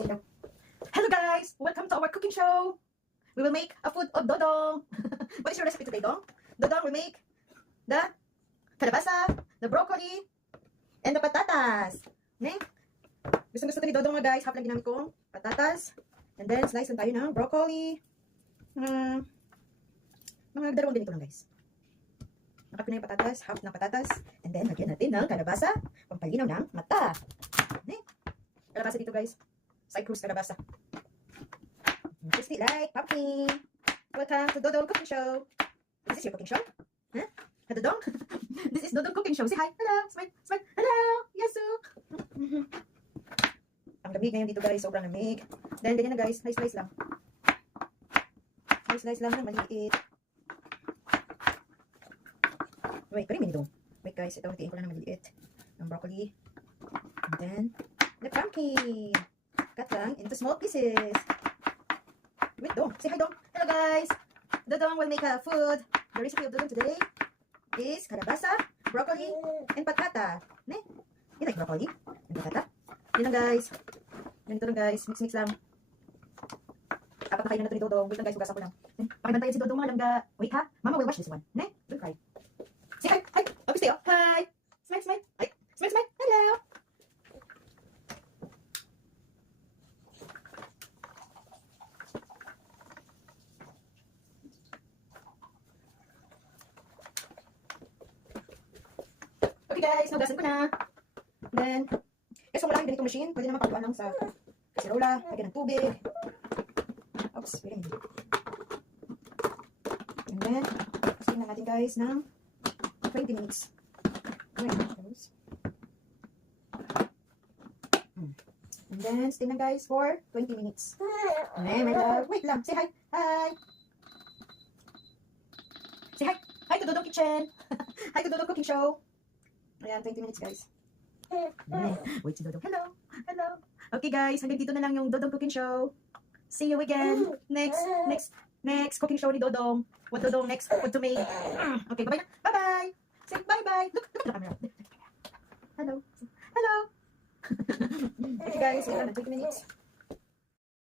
Say hello. Hello guys! Welcome to our cooking show! We will make a food of Dodong. What is your recipe today, Dong? Dodong will make the kalabasa, the broccoli, and the patatas. Okay? Gusto ito ni Dodong mga guys. Half lang ginamit kong patatas. And then slice lang tayo ng broccoli. Mga dalawang ganito lang guys. Nakapin na yung patatas, half ng patatas. And then lagyan natin ng kalabasa, pampalinaw ng mata. Okay? Kalabasa dito guys. Cyprus kalabasa. Crispy like pumpkin. Welcome to Dodong Cooking Show. Is this your cooking show? Huh? Dodong? This is Dodong Cooking Show. Say hi. Hello. Smile. Smile. Hello. Yasu. Ang lamig ngayon dito guys. Sobrang lamig. Then ganyan na guys. Slice lang. Slice lang ng maliit. Wait, karimin ito. Wait guys. Ito, hatiin ko lang ng maliit. Ang broccoli. And then, the pumpkin. Cut lang into small pieces. Wait, Dong. Say hi, Dong. Hello, guys. Dodong will make a food. The recipe of Dodong today is kalabasa, broccoli, and patata. Ne? You like broccoli and patata? Yun lang, guys. Ganito lang, guys. Mix lang. Apat na kainin na ito ni Dodong. Wait lang, guys. Hugasan ko lang. Pakibantayan si Dodong mga langga. Wait, ha? Mama will wash this one. Ne? Don't cry. Say hi. Hi. Okay, stay up. Hi. Smile, smile. Hi. Smile, smile. Hello. Okay guys, nugasan ko na. Then, kung wala yung ganitong machine, pwede naman pagkuhan lang sa kasirola, lagyan ng tubig. Oops, wait a minute. And then, pasayin na natin guys ng 20 minutes. And then, stay na guys for 20 minutes. Okay, my love. Wait lang, say hi. Hi. Say hi. Hi to Dodong Kitchen. Hi to Dodong Cooking Show. Ayan, 20 minutes guys. Wait si Dodong. Hello. Hello. Okay guys, hanggang dito na lang yung Dodong Cooking Show. See you again. Next cooking show ni Dodong. What Dodong next food to make. Okay, bye-bye na. Bye-bye. Say bye-bye. Look at the camera. Hello. Hello. Okay guys, wait lang, 20 minutes.